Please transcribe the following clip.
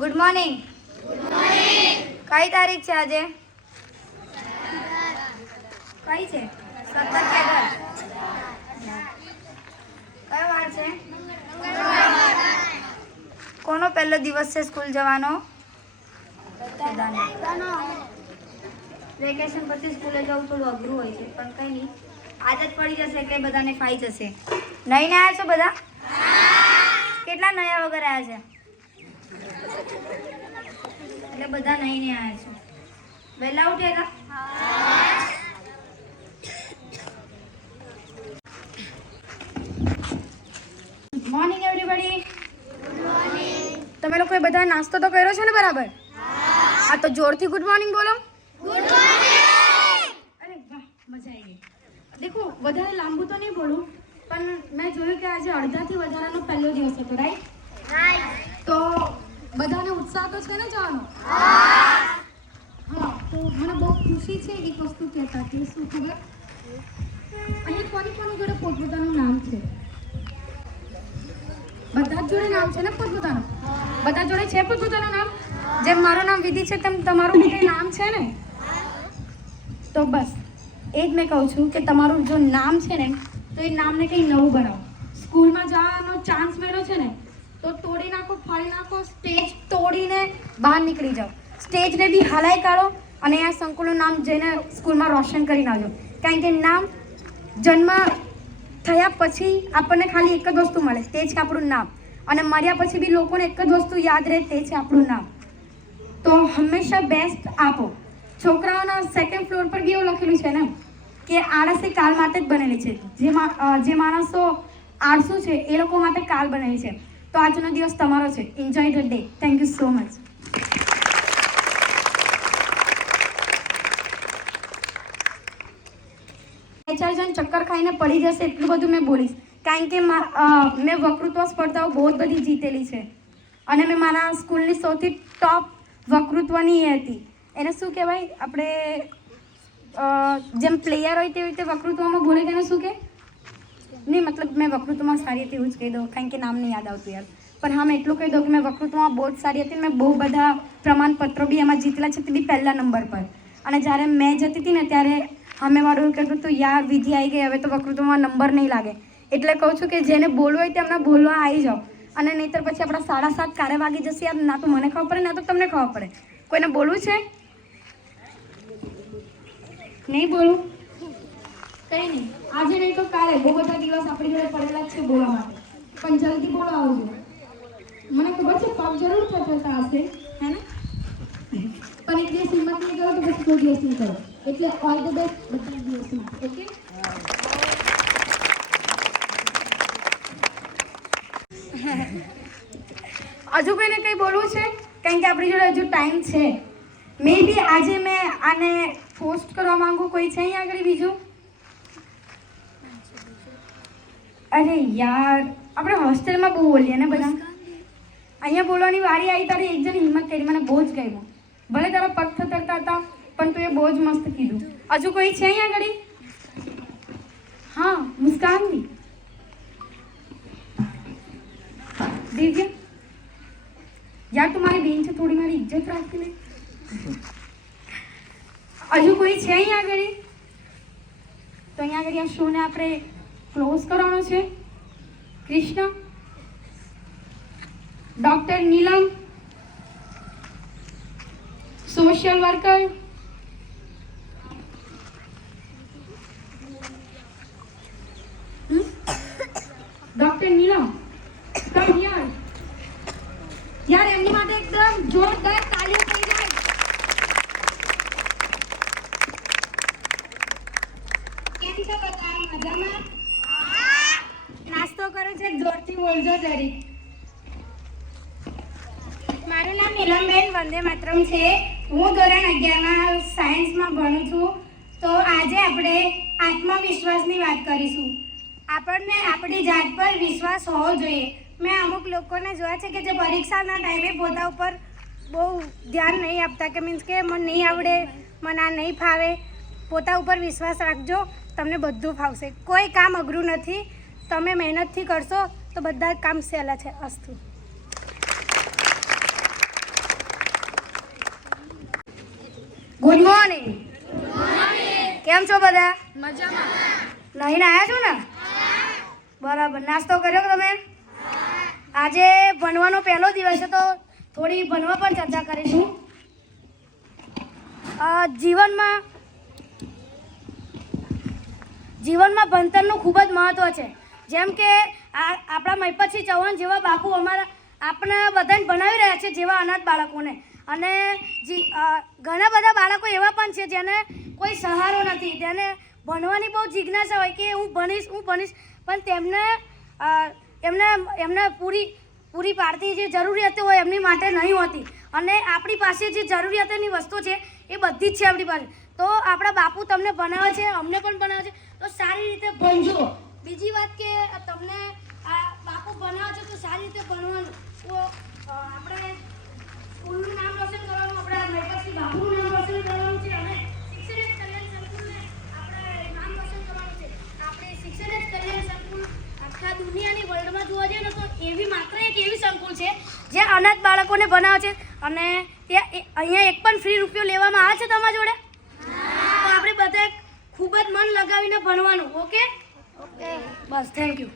Good morning. કઈ તારીખ છે આજે? કઈ છે? 17 કે 18? કયો વાર છે? કોનો પહેલો દિવસ છે સ્કૂલ જવાનો? વેકેશન પછી સ્કૂલે જવું થોડું અઘરું હોય છે, પણ કંઈ નહીં, આદત પડી જશે એટલે બધાને ફાઈ જશે. નહીં આવ્યા છો બધા? કેટલા નયા વગર આવ્યા છે? એટલે બધા નહીં આવ્યા છો. વહેલા ઉઠેગા? Good morning everybody. તમે લોકોએ બધા નાસ્તો તો કર્યો છે ને બરાબર? હા, તો જોરથી ગુડ મોર્નિંગ બોલો. Good morning. અરે વાહ, મજા આવી ગઈ. દેખો, વધારે લાંબુ તો નહીં બોલું, પણ મેં જોયું કે આજે અડધાથી વધારાનો પહેલો દિવસ હતો, રાઈટ? તો બધાને ઉત્સાહ તો છે ને જવાનો? હા, તો મને બહુ ખુશી છે. એક વસ્તુ કહેતા કે શું ખબર, અહીં કોની જોડે પોતપોતાનું નામ છે? બધા જ જોડે નામ છે ને પોતપોતાનું? બધા જોડે છે પોતપોતાનું નામ? જેમ મારું નામ વિધિ છે તેમ તમારું કંઈ નામ છે ને? તો બસ એ જ મેં કહું છું કે તમારું જો નામ છે ને, તો એ નામને કંઈ નવું બનાવો. સ્કૂલમાં જવાનો ચાન્સ મળ્યો છે ને, તો તોડી નાખો, ફાડી નાખો, સ્ટેજ તોડીને બહાર નીકળી જાઓ. સ્ટેજને બી હલાઈ કાઢો અને આ સંકુલનું નામ જઈને સ્કૂલમાં રોશન કરી નાખજો. કારણ કે નામ જન્મ થયા પછી આપણને ખાલી એક જ વસ્તુ મળે, તે જ આપણું નામ. અને મર્યા પછી બી લોકોને એક જ વસ્તુ યાદ રહે, તે છે આપણું નામ. તો હંમેશા બેસ્ટ આપો. છોકરાઓના સેકન્ડ ફ્લોર પર બી એવું લખેલું છે ને કે આળસ એ કાલ માટે જ બનેલી છે. જે માણસો આળસુ છે એ લોકો માટે કાલ બનેલી છે. તો આજનો દિવસ તમારો છે. Enjoy the day. Thank you so much. બે ચાર જણ ચક્કર ખાઈને પડી જશે એટલું બધું મેં બોલીશ, કારણ કે મેં વક્તૃત્વ સ્પર્ધાઓ બહુ જ બધી જીતેલી છે. અને મેં મારા સ્કૂલની સૌથી ટોપ વક્તૃત્વની એ હતી. એને શું કહેવાય, આપણે જેમ પ્લેયર હોય તેવી રીતે વક્તૃત્વમાં બોલે તેને શું કહે? નહીં, મતલબ મેં વક્તૃત્વમાં સારી હતી એવું જ કહી દઉં, કારણ કે નામ નહીં યાદ આવતું યાર. પણ હા, મેં એટલું કહી દઉં કે મેં વક્તૃત્વમાં બહુ જ સારી હતી. મેં બહુ બધા પ્રમાણપત્રો બી એમાં જીતેલા છે, તે બી પહેલા નંબર પર. અને જ્યારે મેં જતી હતી ને ત્યારે અમે મારું એવું કહેતું હતું, યાર વિધિ આવી ગઈ, હવે તો વક્તૃત્વમાં નંબર નહીં લાગે. એટલે કહું છું કે જેને બોલવું હોય તેમને બોલવા આવી જાઓ. અને નહીંતર પછી આપણા 7:30 કારે વાગી જશે યાર. ના તો મને ખબર પડે, ના તો તમને ખબર પડે. કોઈને બોલવું છે? નહીં બોલું? કંઈ નહીં, આજે નહીં તો કાલે બહુ બધા દિવસ આપણી જોડે પડેલા જ છે બોલવા માટે. પણ જલ્દી બોલો આવજો. મને ખબર છે પગ જરૂર થતા હશે, હે ને? પણ એક દિવસ હિંમત નહીં કરો તો પછી કોઈ દિવસ નહીં કરો. એટલે ઓલ ધ બેસ્ટ બધા દિવસમાં. ઓકે? હજુ કોઈને કંઈ બોલવું છે? કારણ કે આપણી જોડે હજુ ટાઈમ છે. મે બી આજે મેં આને પોસ્ટ કરવા માંગુ. કોઈ છે અહીંયા આગળ બીજું? અરે યાર, આપણે હોસ્ટેલમાં બહુ બોલીએ ને બધા. અહીંયા બોલવાની વારી આવી, તારી એક જણ હિંમત કરી, મને બહુ જ ગમ્યું. ભલે તારા પગ થતરતા હતા, પણ તું એ બહુ જ મસ્ત કીધું. હજુ કોઈ છે અહીંયા આગળ? હા, મુસ્કાન બી. દિવ્ય યાર, તું મારી બેન છે, થોડી મારી ઇજ્જત રાખી લે. હજુ કોઈ છે અહીંયા આગળ? તો અહીંયા આગળ આ શોને આપણે ક્લોઝ કરવાનો છે. કૃષ્ણ, ડોક્ટર નીલમ, સોશિયલ વર્કર, ડોક્ટર નીલમ, કમ યાર. યાર એમની માટે એકદમ જોરદાર તાળીઓ થઈ જાય. કેમ છો બધા? મજામાં? નાસ્તો કરો છે? જોરથી બોલજો જરી. મારું નામ નીલમબેન વંદે માતરમ છે. હું ધોરણ 11માં સાયન્સમાં ભણું છું. તો આજે આપણે આત્મવિશ્વાસની વાત કરીશું. આપણને આપણી જાત પર વિશ્વાસ હોવો જોઈએ. મેં અમુક લોકોને જોયા છે કે જે પરીક્ષાના ટાઈમે પોતા ઉપર બહુ ધ્યાન નહીં આપતા, કે મીન્સ કે મને નહીં આવડે, મને આ નહીં ફાવે. પોતા ઉપર વિશ્વાસ રાખજો, તમને બધું ફાવશે. કોઈ કામ અઘરું નથી. તમે મહેનતથી કરશો તો બધા જ કામ સહેલા છે. અસ્તુ. Good morning. કેમ છો બધા? મજામાં. નહીં આવ્યા છો ને? બરાબર. નાસ્તો કર્યો કે તમે? આજે ભણવાનો પહેલો દિવસ છે તો થોડી ભણવા પણ ચર્ચા કરીશું. જીવનમાં ભણતરનું ખૂબ જ મહત્ત્વ છે. જેમ કે આપણા મહિપતસિંહ ચૌહાણ જેવા બાપુ આપણે બધાને ભણાવી રહ્યા છે, જેવા અનાથ બાળકોને. અને ઘણા બધા બાળકો એવા પણ છે જેને કોઈ સહારો નથી, જેને ભણવાની બહુ જિજ્ઞાસા હોય કે હું ભણીશ પણ એમને પૂરી પાડતી જે જરૂરિયાતો હોય એમની માટે નહીં હોતી. અને આપણી પાસે જે જરૂરિયાતોની વસ્તુ છે એ બધી જ છે આપણી પાસે. તો આપણા બાપુ તમને ભણાવે છે, અમને પણ ભણાવે છે, તો સારી રીતે ભણજો. બીજી વાત કે તમને બાપુ ભણાવે છે તો સારી રીતે ભણવાનું. તો આપણે સ્કૂલનું નામ રોશન કરવાનું, આપણા મહિપતસિંહ બાપુનું નામ રોશન કરવાનું છે અને શિક્ષણ કલ્યાણ સંકુલને આપણે નામ રોશન કરવાનું છે. આપણે શિક્ષણ કલ્યાણ સંકુલ આખા દુનિયાની વર્લ્ડમાં જોવા જઈએ ને તો માત્ર એક એવી સંકુલ છે જે અનાથ બાળકોને ભણાવે છે. અને ત્યાં અહીંયા એક પણ ફ્રી રૂપિયો લેવામાં આવે છે તમારા જોડે? તો આપણે બધા ખૂબ જ મન લગાવીને ભણવાનું. ઓકે? Bus, thank you.